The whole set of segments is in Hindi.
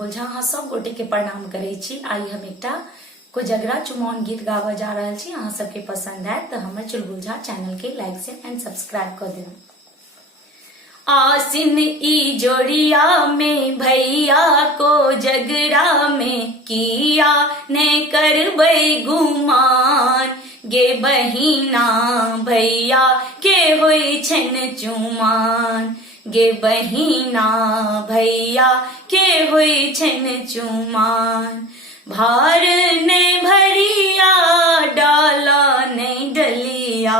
चुलबुल झा अहाँ सब गोटे के प्रणाम करे छी। आई हम एकटा कोजगरा चुमाओन गीत गावा जा रहल छी। अहाँ सबके पसंद आए तो हमर चुलबुल झा चैनल के लाइक शेयर एंड सब्सक्राइब कर देना। आसिन ई जोड़िया में भैया को जगरा में किया ने करबै गुमान, गे बहिना भैया के होई छन चुमान, गे बहिना भैया के होई छन चुमान। भार ने भरिया डाला नहीं डलिया,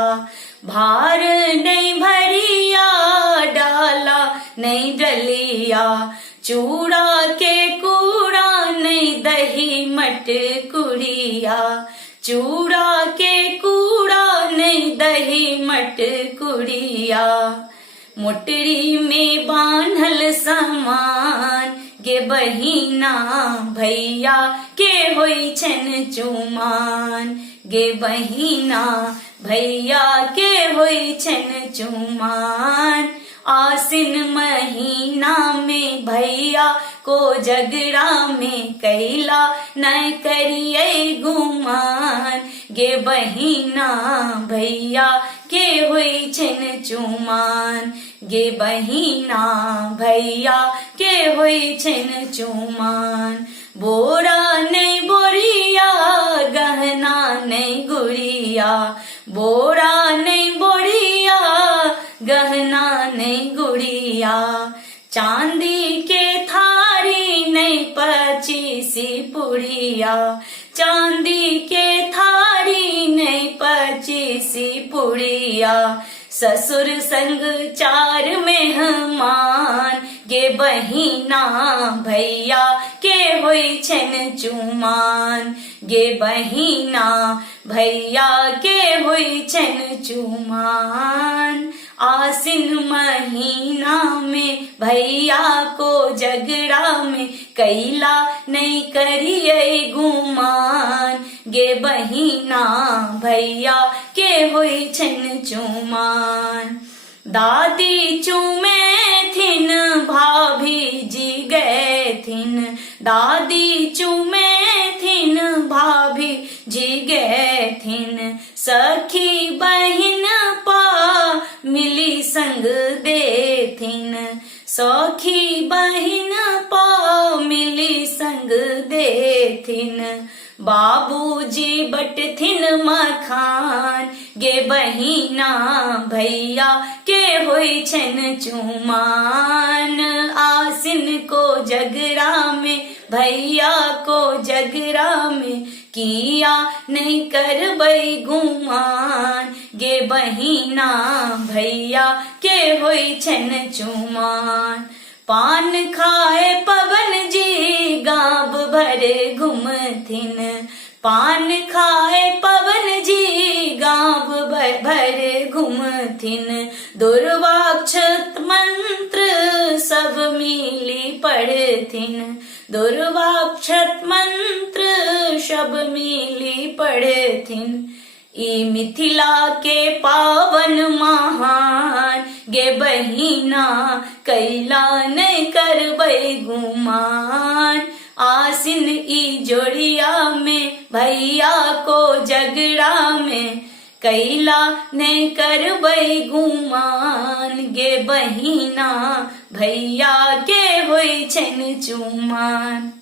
भार नहीं भरिया डाला नहीं डलिया, चूड़ा के कूड़ा नहीं दही मट कुड़िया, चूड़ा के कूड़ा नहीं दही मट कुड़िया। मोटरी में बांधल सामान, गे बहिना भैया के होई छन चुमान, गे बहिना भैया के होई छन चुमान। आसिन महीना में भैया को जगरा में कैला न करिए गुमान, गे बहिना भैया के होई छन चुमान, गे बहिना भैया के होई छन चुमान। बोरा नहीं बोरिया गहना नहीं गुड़िया, बोरा नहीं बोरिया गहना नहीं गुड़िया, चांदी के थारी नहीं पचीसी पुड़िया, चांदी के थारी नहीं पचीसी पुड़िया। ससुर संग 4 मेहमान, गे बहिना भैया के होई छन चुमान, गे बहिना भैया के होई छन चुमान। आसिन महीना में भैया को जगरा में कैला नहीं करिए गुमान, गे बहिना भैया के होई छन चुमान। दादी चूमे थिन भाभी जी गए थिन, दादी चूमे थिन भाभी जी गए थिन, सखी बहिन पा मिली संग दे थिन, सखी बहिन पा मिली संग दे थिन। बाबूजी बट थिन मखान, गे बहिना भैया के होई छन चुमान। आसिन को जगरा में भैया को जगरा में किया नहीं करबै गुमान, गे बहिना भैया के होई छन चुमान। पान खाए पवन जी गाँव भर घूमथिन, पान खाए पवन जी गाँव भर घूमथिन। दुर्वाक्षत मंत्र सब मिली पढ़थिन, दुर्वाक्षत मंत्र सब मिली पढ़थिन। ई मिथिला के पावन महान, गे बहिना कैला नहीं करबै गुमान। आसिन ई जोड़िया में भैया को जगरा में कैला नहीं करबै गुमान, गे बहिना भैया के होई छन चुमान।